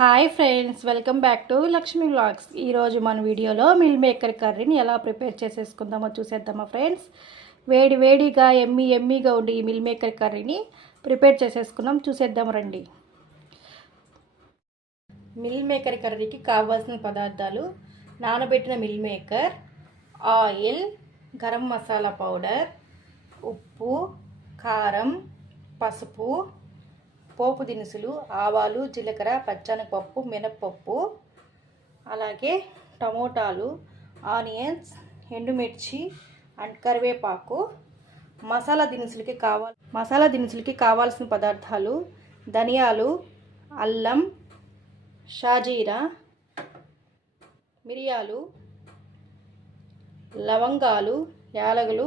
Hi friends, welcome back to Lakshmi vlogs. ఈరోజు మన వీడియోలో మిల్ మేకర్ కర్రీని ఎలా ప్రిపేర్ చేసేసుకుందామో చూసేద్దామా ఫ్రెండ్స్. వేడిగా ఎమ్మీగా ఉండి ఈ మిల్ మేకర్ కర్రీని ప్రిపేర్ చేసేసుకుందాం. చూసేద్దాం రండి. మిల్ మేకర్ కర్రీకి కావాల్సిన పదార్థాలు: నానబెట్టిన meal maker, oil, garam masala powder, ఉప్పు, కారం, పసుపు, పోపు దినుసులు, ఆవాలు, జీలకర్ర, పచ్చనగపప్పు, మినప్పప్పు, అలాగే టమోటాలు, ఆనియన్స్, ఎండుమిర్చి అండ్ కరివేపాకు. మసాలా దినుసులకి కావాల్సిన పదార్థాలు: ధనియాలు, అల్లం, షాజీరా, మిరియాలు, లవంగాలు, యాలకులు,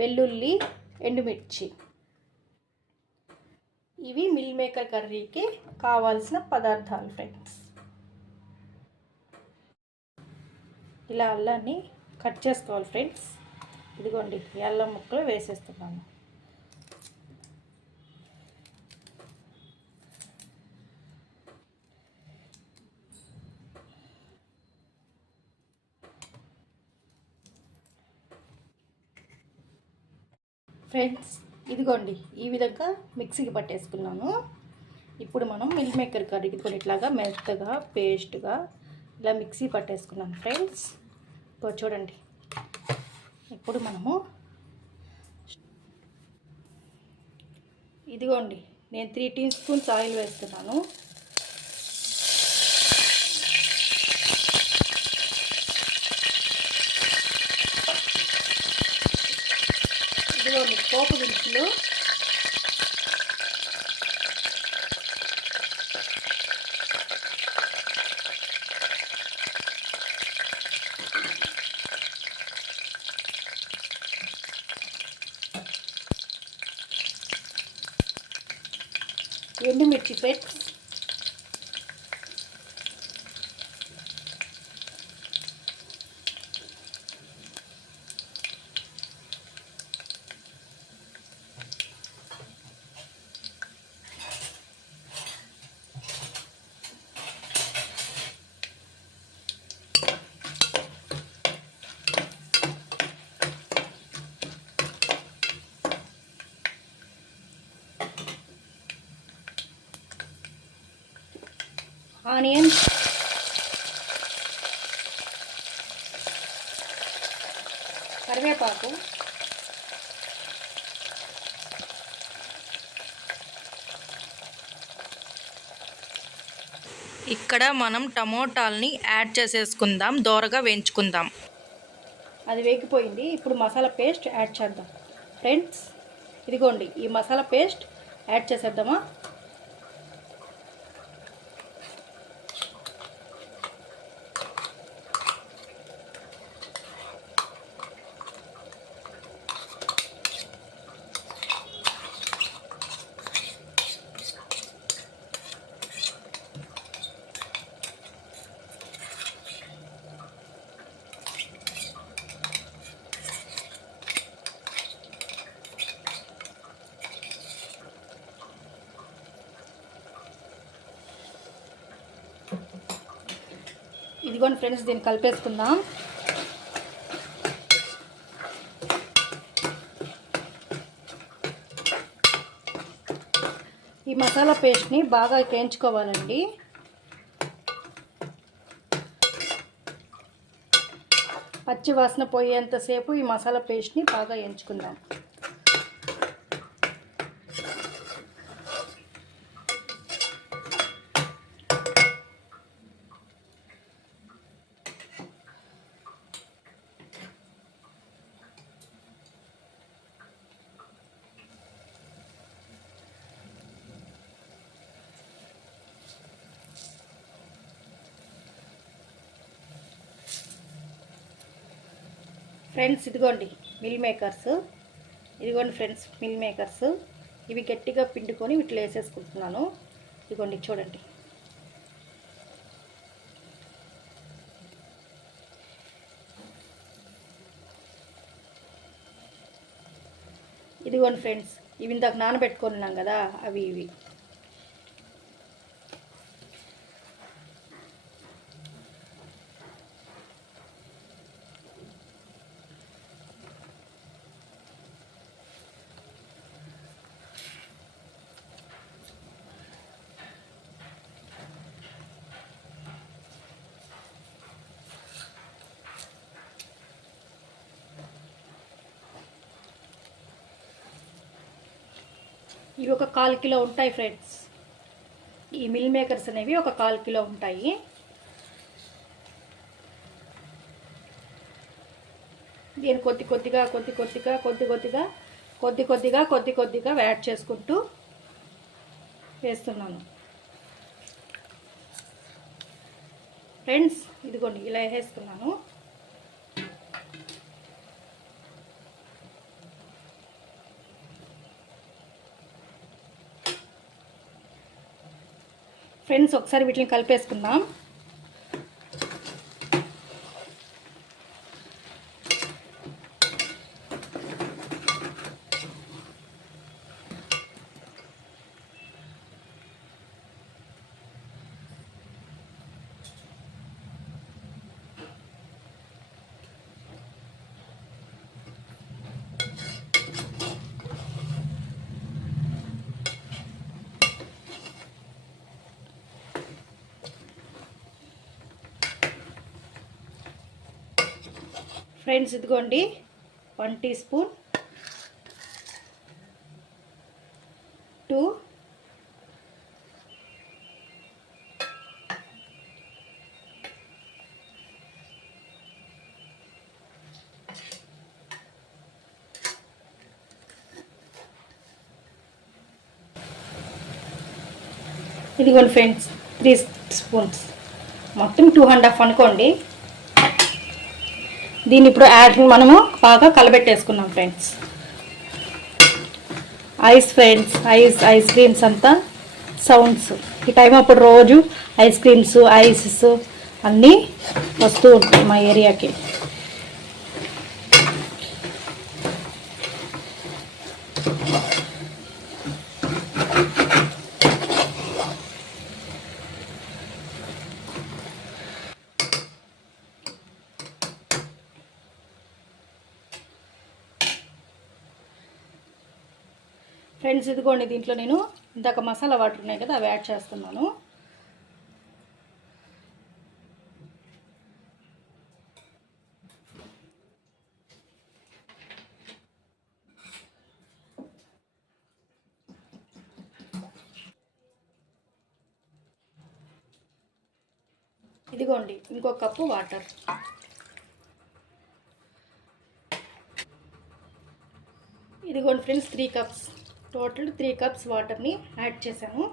వెల్లుల్లి, ఎండుమిర్చి. ఇవి మిల్ మేకర్ కర్రీకి కావాల్సిన పదార్థాలు ఫ్రెండ్స్. ఇలా అల్లాన్ని కట్ చేసుకోవాలి ఫ్రెండ్స్. ఇదిగోండి, ఈ అల్లం ముక్కలు వేసేస్తున్నాను. ఫ్రెండ్స్, ఇదిగోండి, ఈ విధంగా మిక్సీకి పట్టేసుకున్నాను. ఇప్పుడు మనం మిల్ మేకర్ కర్రీకి కొన్ని ఇట్లాగా మెత్తగా పేస్ట్గా ఇలా మిక్సీ పట్టేసుకున్నాను ఫ్రెండ్స్. చూడండి, ఇప్పుడు మనము ఇదిగోండి, నేను 3 టీ స్పూన్స్ ఆయిల్ వేస్తున్నాను. ఇదిగోండి పోపు దినుసులు, ఎండుమిర్చి ఫ్రెండ్స్, ఆనియన్స్, కరివేపాకు, ఇక్కడ మనం టమోటాల్ని యాడ్ చేసేసుకుందాం, దోరగా వేయించుకుందాం. అది వేగిపోయింది. ఇప్పుడు మసాలా పేస్ట్ యాడ్ చేద్దాం ఫ్రెండ్స్. ఇదిగోండి, ఈ మసాలా పేస్ట్ యాడ్ చేసేద్దామా. ఇదిగోండి ఫ్రెండ్స్, దీన్ని కలిపేసుకుందాం. ఈ మసాలా పేస్ట్ని బాగా వేయించుకోవాలండి. పచ్చి వాసన పోయేంతసేపు ఈ మసాలా పేస్ట్ని బాగా వేయించుకుందాం. ఫ్రెండ్స్, ఇదిగోండి మిల్ మేకర్స్. ఇదిగోండి ఫ్రెండ్స్, మిల్ మేకర్స్. ఇవి గట్టిగా పిండుకొని వీటిలో వేసేసుకుంటున్నాను. ఇదిగోండి చూడండి. ఇదిగోండి ఫ్రెండ్స్, ఇవి ఇందాక నానబెట్టుకున్నాం కదా, అవి ఇవి ఒక 1/4 కిలో ఉంటాయి ఫ్రెండ్స్. ఈ మిల్ మేకర్స్ అనేవి ఒక 1/4 కిలో ఉంటాయి. దీన్ని కొద్ది కొద్దిగా యాడ్ చేసుకుంటూ వేస్తున్నాను ఫ్రెండ్స్. ఇదిగోండి ఇలా వేస్తున్నాను. ఫ్రెండ్స్ ఒకసారి వీటిని కలిపేసుకుందాం. ఫ్రెండ్స్ ఇదిగోండి 1 టీ స్పూన్ 2 ఇదిగోండి ఫ్రెండ్స్ 3 స్పూన్స్, మొత్తం 2½ అనుకోండి. దీన్ని ఇప్పుడు మనము బాగా కలబెట్టేసుకున్నాం ఫ్రెండ్స్. ఫ్రెండ్స్ ఐస్ క్రీమ్స్ అంతా సౌండ్స్ ఈ టైం అప్పుడు రోజు ఐస్ క్రీమ్స్ ఐసెస్ అన్నీ వస్తూ ఉంటాయి మా ఏరియాకి. ఫ్రెండ్స్ ఇదిగోండి దీంట్లో నేను ఇందాక మసాలా వాటర్ ఉన్నాయి కదా అవి యాడ్ చేస్తున్నాను. ఇదిగోండి ఇంకొక కప్పు వాటర్. ఇదిగోండి ఫ్రెండ్స్ 3 కప్స్, టోటల్ 3 కప్స్ వాటర్ని యాడ్ చేశాను.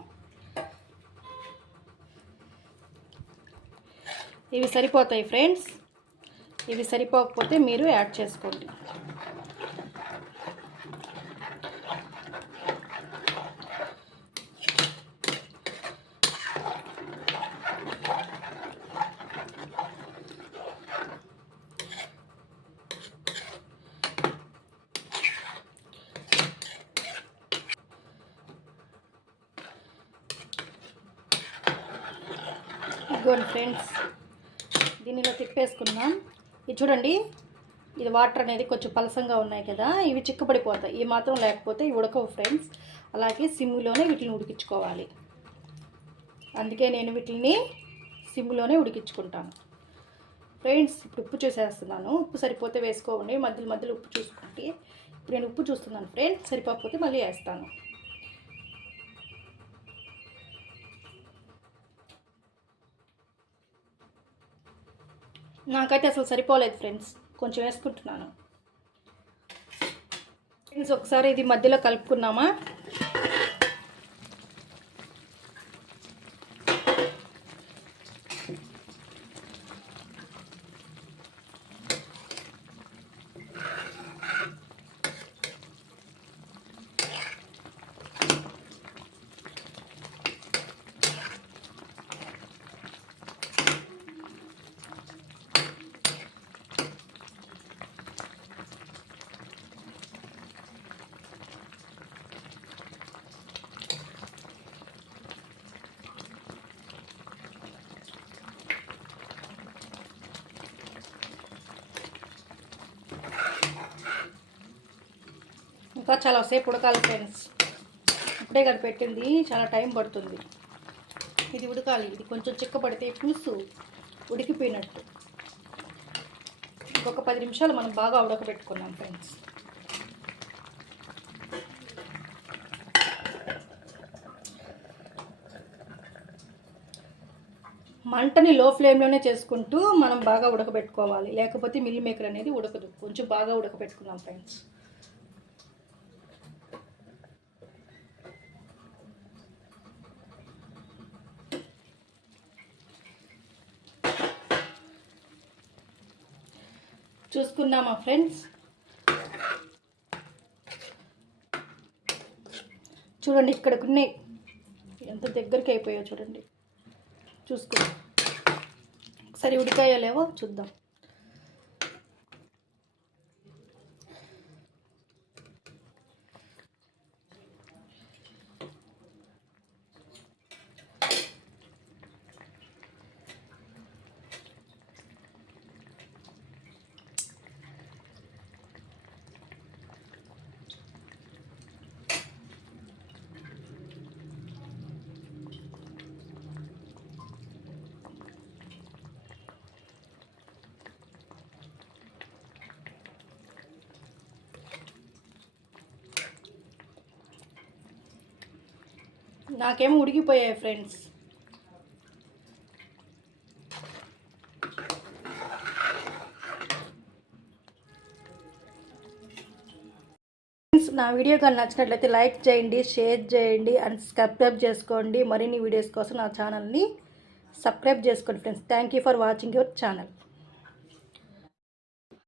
ఇవి సరిపోతాయి ఫ్రెండ్స్. ఇవి సరిపోకపోతే మీరు యాడ్ చేసుకోండి. ఇదిగోండి ఫ్రెండ్స్ దీనిలో తిప్పేసుకున్నాం. ఇది చూడండి, ఇది వాటర్ అనేది కొంచెం పలసంగా ఉన్నాయి కదా, ఇవి చిక్కబడిపోతాయి. ఈ మాత్రం లేకపోతే ఇవి ఉడకవు ఫ్రెండ్స్. అలాగే సిమ్లోనే వీటిని ఉడికించుకోవాలి. అందుకే నేను వీటిని సిమ్లోనే ఉడికించుకుంటాను ఫ్రెండ్స్. ఇప్పుడు ఉప్పు చూసేస్తున్నాను. ఉప్పు సరిపోతే వేసుకోండి, మధ్యలో ఉప్పు చూసుకోండి. ఇప్పుడు నేను ఉప్పు చూస్తున్నాను ఫ్రెండ్స్, సరిపోకపోతే మళ్ళీ వేస్తాను. నాకైతే అసలు సరిపోలేదు ఫ్రెండ్స్, కొంచెం వేసుకుంటున్నాను. ఫ్రెండ్స్ ఒకసారి ఇది మధ్యలో కలుపుకున్నామా. ఇంకా చాలా సేపు ఉడకాలి ఫ్రెండ్స్. ఇప్పుడే కదా పెట్టింది, చాలా టైం పడుతుంది. ఇది ఉడకాలి. ఇది కొంచెం చిక్కబడితే పులుసు ఉడికిపోయినట్టు. ఇంకొక 10 నిమిషాలు మనం బాగా ఉడకబెట్టుకున్నాం ఫ్రెండ్స్. మంటని లో ఫ్లేమ్లోనే చేసుకుంటూ మనం బాగా ఉడకబెట్టుకోవాలి, లేకపోతే మిల్ మేకర్ అనేది ఉడకదు. కొంచెం బాగా ఉడకబెట్టుకున్నాం ఫ్రెండ్స్. చూసుకున్నామా ఫ్రెండ్స్? చూడండి ఇక్కడికి ఉన్నాయి, ఎంత దగ్గరికి అయిపోయాయో చూడండి. చూసుకోండి ఒకసారి ఉడికాయో లేవో చూద్దాం. నాకేమో ఉడికిపోయాయి ఫ్రెండ్స్. నా వీడియో కానీ నచ్చినట్లయితే లైక్ చేయండి, షేర్ చేయండి అండ్ సబ్స్క్రైబ్ చేసుకోండి. మరిన్ని వీడియోస్ కోసం నా ఛానల్ని సబ్స్క్రైబ్ చేసుకోండి friends. Thank you for watching your channel.